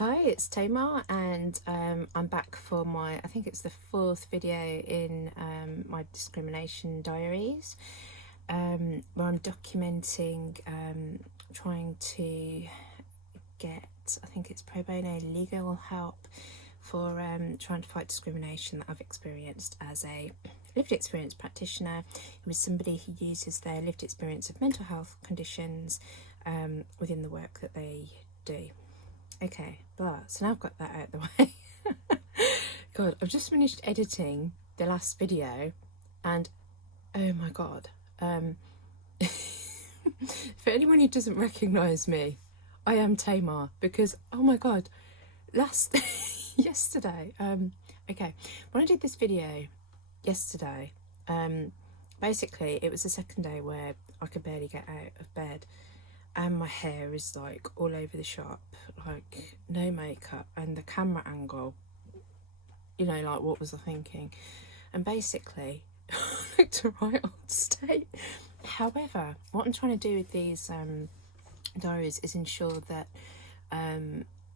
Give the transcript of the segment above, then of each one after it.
Hi, it's Tamar, and I'm back for I think it's the fourth video in my discrimination diaries, where I'm documenting, trying to get, I think it's pro bono legal help for trying to fight discrimination that I've experienced as a lived experience practitioner, who is somebody who uses their lived experience of mental health conditions within the work that they do. Okay, so now I've got that out of the way. God, I've just finished editing the last video, and oh my god, for anyone who doesn't recognise me, I am Tamar, because oh my god, yesterday, okay, when I did this video yesterday, basically it was the second day where I could barely get out of bed, and my hair is like all over the shop, like no makeup, and the camera angle, you know, like what was I thinking? And basically I looked a right old state. However, what I'm trying to do with these diaries is ensure that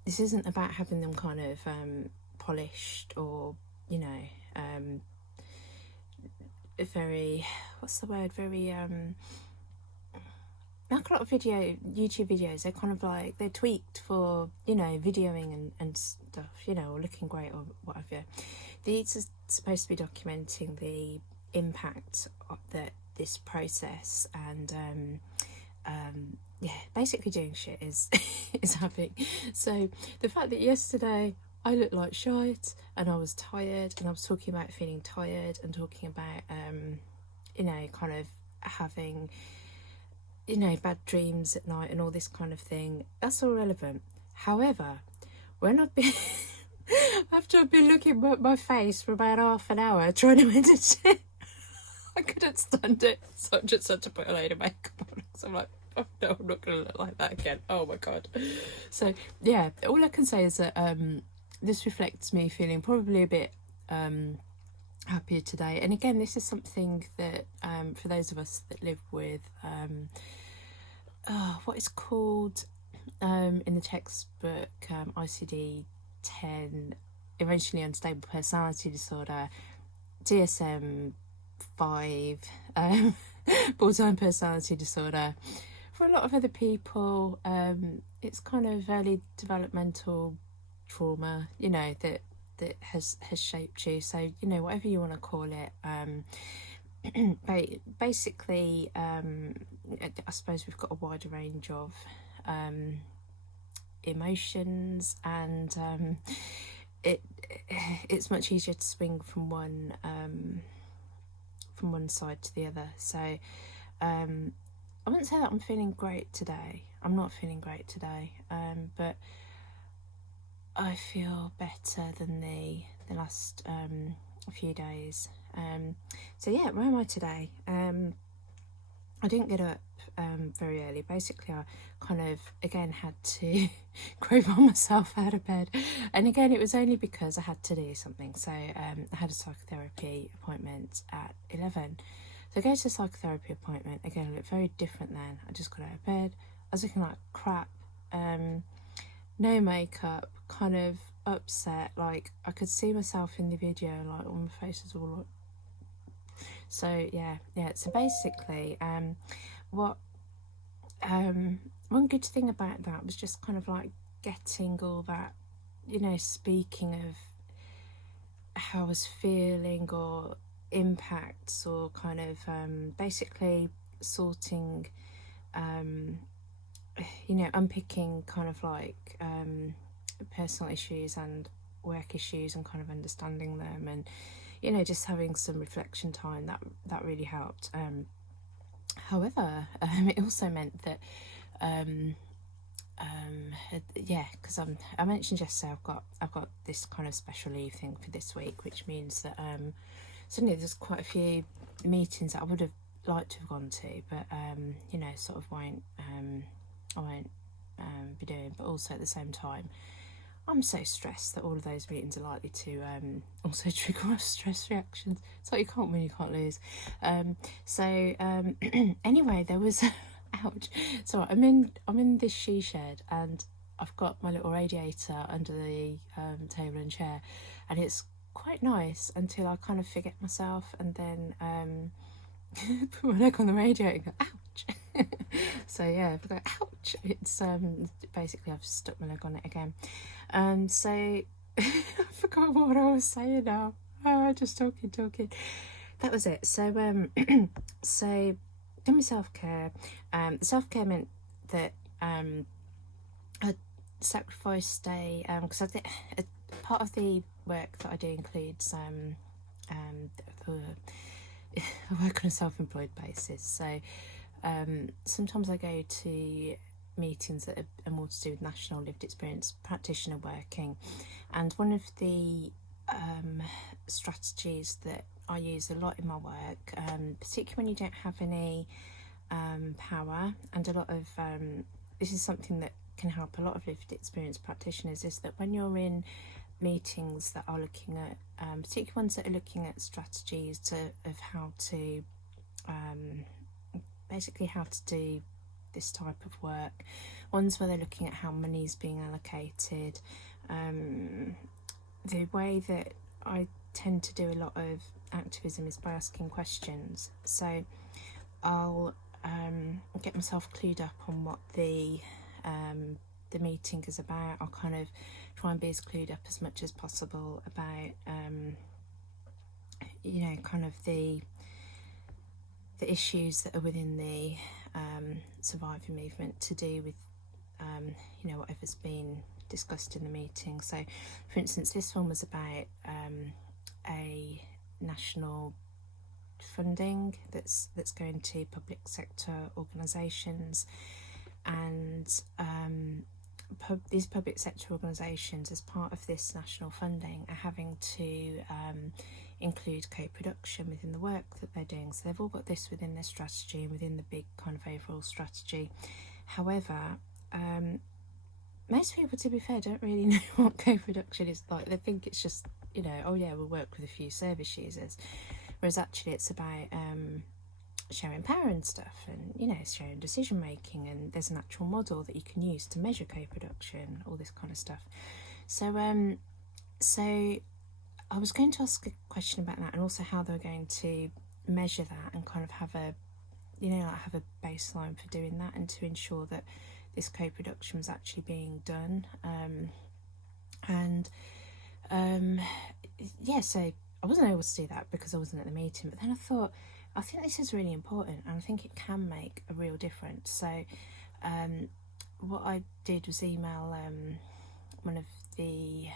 this isn't about having them kind of polished or, you know, very, what's the word, very like a lot of YouTube videos, they're kind of like, they're tweaked for, you know, videoing and stuff, you know, or looking great or whatever. These are supposed to be documenting the impact that this process and yeah, basically doing shit is is having. So the fact that yesterday I looked like shite and I was tired, and I was talking about feeling tired and talking about you know, kind of having, you know, bad dreams at night and all this kind of thing, that's all relevant. However, when I've been after I've been looking at my face for about half an hour trying to meditate, I couldn't stand it, so I just had to put a load of makeup on. So I'm like, oh no, I'm not gonna look like that again. Oh my god. So yeah, all I can say is that this reflects me feeling probably a bit happier today. And again, this is something that for those of us that live with what is called in the textbook ICD-10, emotionally unstable personality disorder, DSM-5, borderline personality disorder. For a lot of other people, it's kind of early developmental trauma, you know, that has shaped you. So, you know, whatever you want to call it, basically, I suppose we've got a wider range of emotions, and it's much easier to swing from one side to the other. So I wouldn't say that I'm feeling great today. I'm not feeling great today, but I feel better than the last few days. So yeah, where am I today? I didn't get up very early. Basically, I kind of again had to crowbar myself out of bed, and again it was only because I had to do something. So I had a psychotherapy appointment at 11. So I go to the psychotherapy appointment. Again, I looked very different then. I just got out of bed. I was looking like crap. No makeup, kind of upset, like I could see myself in the video, like all my face is all like. So yeah, so basically what one good thing about that was just kind of like getting all that, you know, speaking of how I was feeling or impacts, or kind of basically sorting you know, unpicking kind of like personal issues and work issues and kind of understanding them, and, you know, just having some reflection time, that really helped. However, it also meant that yeah, because I mentioned yesterday I've got this kind of special leave thing for this week, which means that suddenly there's quite a few meetings that I would have liked to have gone to, but you know, sort of I won't be doing. But also at the same time, I'm so stressed that all of those meetings are likely to also trigger off stress reactions. It's like you can't win, you can't lose. Anyway, there was ouch. So I'm in this she shed, and I've got my little radiator under the table and chair, and it's quite nice until I kind of forget myself, and then put my leg on the radiator and go, ouch. So yeah, if I go ouch, it's basically I've stuck my leg on it again. So I forgot what I was saying now. Just talking. That was it. So so done my self-care. Self-care meant that I sacrificed because I did, part of the work that I do includes I work on a self-employed basis, so sometimes I go to meetings that are more to do with national lived experience practitioner working, and one of the strategies that I use a lot in my work, particularly when you don't have any power, and a lot of this is something that can help a lot of lived experience practitioners, is that when you're in meetings that are looking at particularly ones that are looking at strategies of how to basically how to do this type of work, ones where they're looking at how money is being allocated, the way that I tend to do a lot of activism is by asking questions. So I'll get myself clued up on what the meeting is about. I'll kind of try and be as clued up as much as possible about kind of the issues that are within the surviving movement to do with whatever's been discussed in the meeting. So for instance, this one was about a national funding that's going to public sector organisations, and these public sector organisations, as part of this national funding, are having to include co-production within the work that they're doing. So they've all got this within their strategy and within the big kind of overall strategy. However, most people, to be fair, don't really know what co-production is like. They think it's just, oh yeah, we'll work with a few service users, whereas actually it's about sharing power and stuff, and sharing decision making, and there's an actual model that you can use to measure co-production, all this kind of stuff. So I was going to ask a question about that, and also how they're going to measure that and kind of have a have a baseline for doing that, and to ensure that this co-production was actually being done. So I wasn't able to do that because I wasn't at the meeting, but then I thought, I think this is really important, and I think it can make a real difference. So what I did was email one of the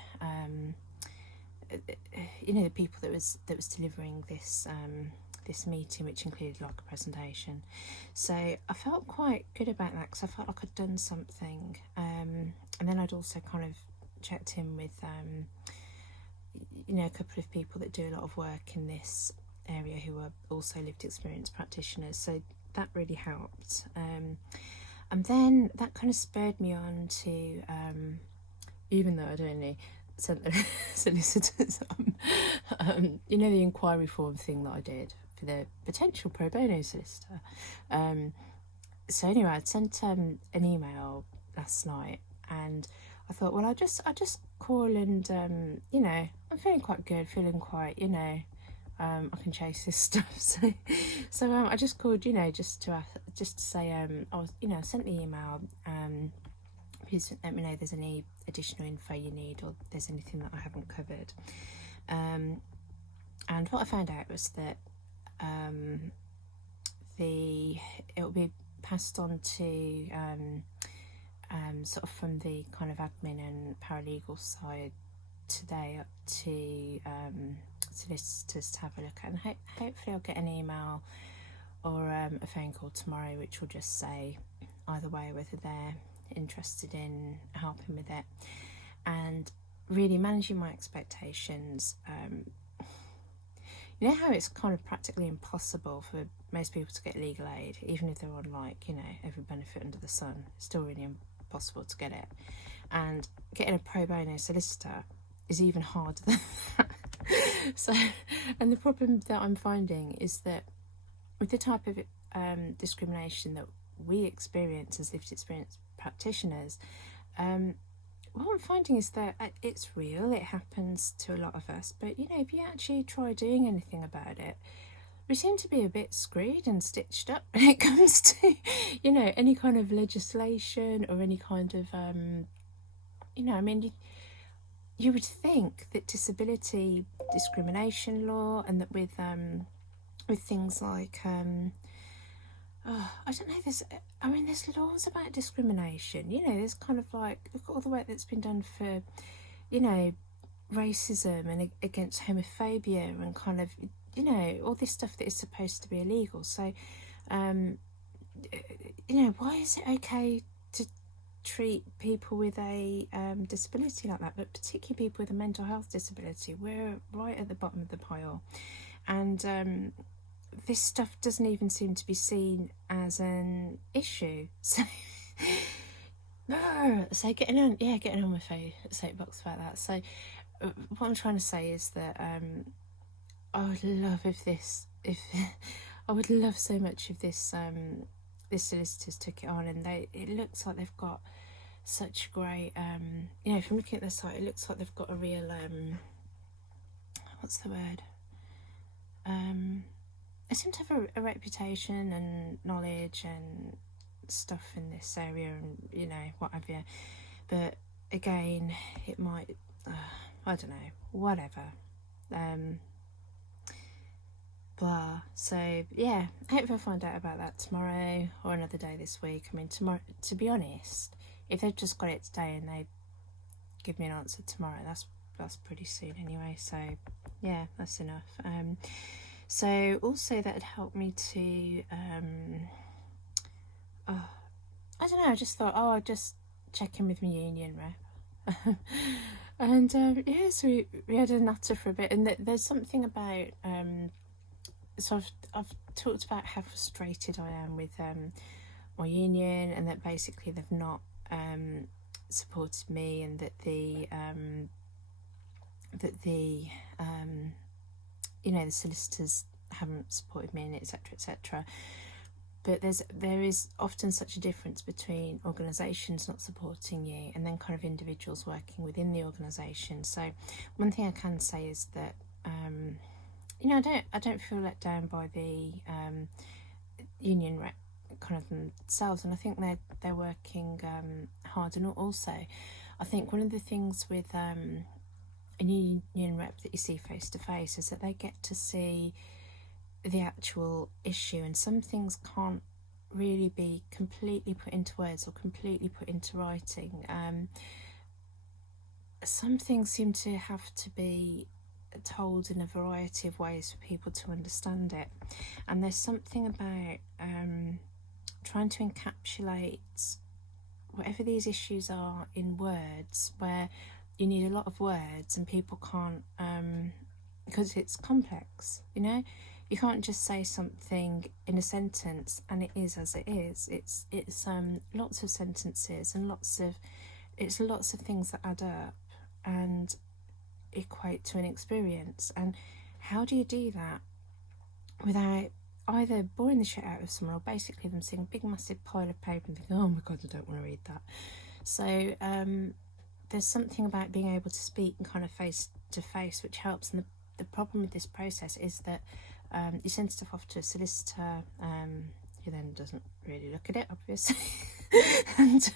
the people that was delivering this this meeting, which included like a presentation. So I felt quite good about that, because I felt like I'd done something, and then I'd also kind of checked in with a couple of people that do a lot of work in this area who are also lived experience practitioners, so that really helped. And then that kind of spurred me on to, even though I'd only sent the solicitors the inquiry form thing that I did for the potential pro bono solicitor. So anyway, I'd sent an email last night, and I thought, well, I'll just call, and I'm feeling quite good, feeling quite I can chase this stuff. So I just called, just to say I was, I sent the email. Please let me know if there's any additional info you need, or there's anything that I haven't covered. And what I found out was that it'll be passed on to sort of from the kind of admin and paralegal side today up to solicitors to have a look at, and hopefully I'll get an email or a phone call tomorrow which will just say either way whether they're interested in helping with it. And really managing my expectations. You know how it's kind of practically impossible for most people to get legal aid, even if they're on every benefit under the sun. It's still really impossible to get it, and getting a pro bono solicitor is even harder than that. So, and the problem that I'm finding is that with the type of discrimination that we experience as lived experience practitioners, what I'm finding is that it's real, it happens to a lot of us, but you know, if you actually try doing anything about it, we seem to be a bit screwed and stitched up when it comes to, you know, any kind of legislation or any kind of, you know, I mean, you would think that disability discrimination law, and that with things like, oh, I don't know, there's laws about discrimination, you know, there's kind of like, look at all the work that's been done for, you know, racism and against homophobia and kind of, you know, all this stuff that is supposed to be illegal. So, you know, why is it okay to treat people with a disability like that, but particularly people with a mental health disability? We're right at the bottom of the pile, and this stuff doesn't even seem to be seen as an issue. So, so getting on my soapbox about that. So, what I'm trying to say is that I would love I would love so much if this solicitors took it on, and it looks like they've got such great, you know, from looking at their site, it looks like they've got a real, what's the word? They seem to have a reputation and knowledge and stuff in this area, and you know, what have you. But again, it might, I don't know, whatever. Blah. So yeah, I hope I'll find out about that tomorrow or another day this week. I mean, tomorrow, to be honest, if they've just got it today and they give me an answer tomorrow, that's pretty soon anyway. So yeah, that's enough. So also that would help me to I don't know, I just thought, I'd just check in with my union rep. And yeah, so we had a natter for a bit, and there's something about so I've talked about how frustrated I am with my union, and that basically they've not supported me, and that the you know, the solicitors haven't supported me, and etc, etc. But there is often such a difference between organisations not supporting you and then kind of individuals working within the organisation. So one thing I can say is that you know, I don't feel let down by the union rep kind of themselves, and I think they're working hard. And also, I think one of the things with a union rep that you see face to face is that they get to see the actual issue, and some things can't really be completely put into words or completely put into writing. Some things seem to have to be told in a variety of ways for people to understand it, and there's something about trying to encapsulate whatever these issues are in words, where you need a lot of words and people can't, because it's complex, you know. You can't just say something in a sentence and it is as it is. It's lots of sentences and lots of things that add up and equate to an experience. And how do you do that without either boring the shit out of someone, or basically them seeing a big massive pile of paper and thinking, oh my god, I don't want to read that. So there's something about being able to speak and kind of face to face which helps. And the problem with this process is that you send stuff off to a solicitor, who then doesn't really look at it, obviously. And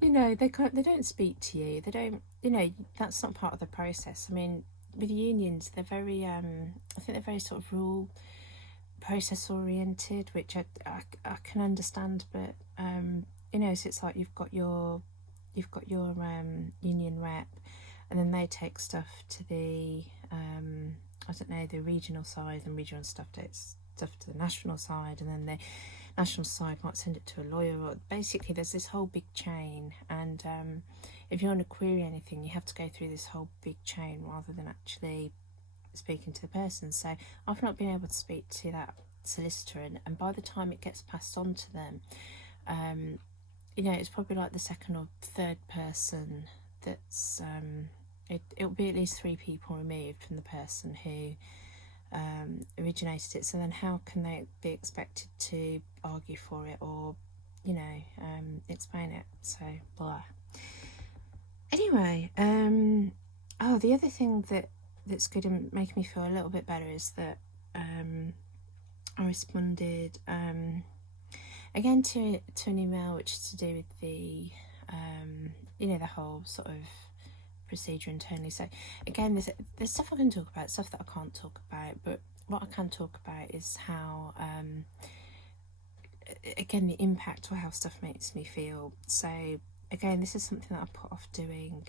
you know, they don't speak to you, they don't, you know, that's not part of the process. I mean, with unions, they're very I think they're very sort of rule process oriented, which I can understand, but you know, so it's like you've got your union rep, and then they take stuff to the I don't know, the regional side, and regional stuff takes stuff to the national side, and then the national side might send it to a lawyer, or basically there's this whole big chain. And if you want to query anything, you have to go through this whole big chain rather than actually speaking to the person. So I've not been able to speak to that solicitor, and by the time it gets passed on to them, you know, it's probably like the second or third person that's it'll be at least 3 people removed from the person who originated it. So then how can they be expected to argue for it, or, you know, explain it? So blah. Anyway, oh, the other thing that's good and making me feel a little bit better is that I responded again to an email which is to do with the the whole sort of procedure internally. So again, there's stuff I can talk about, stuff that I can't talk about, but what I can talk about is how again, the impact or how stuff makes me feel. So again, this is something that I put off doing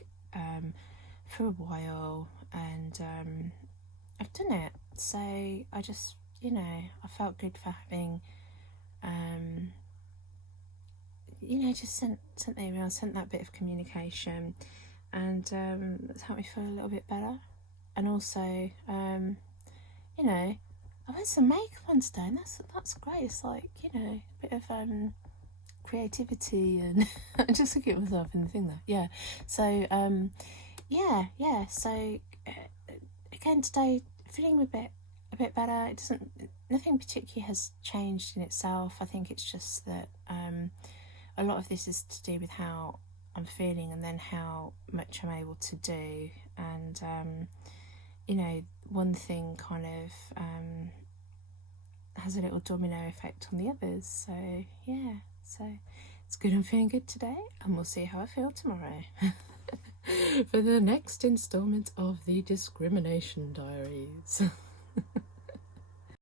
for a while, and I've done it. So I just, I felt good for having just sent the email, sent that bit of communication, and it's helped me feel a little bit better. And also I went some makeup on today, and that's great. It's like, a bit of creativity, and I'm just looking at myself in the thing there. Yeah. So So again today, feeling a bit better. Nothing particularly has changed in itself. I think it's just that a lot of this is to do with how I'm feeling, and then how much I'm able to do, and one thing kind of has a little domino effect on the others. So yeah, so it's good I'm feeling good today, and we'll see how I feel tomorrow for the next instalment of the Discrimination Diaries.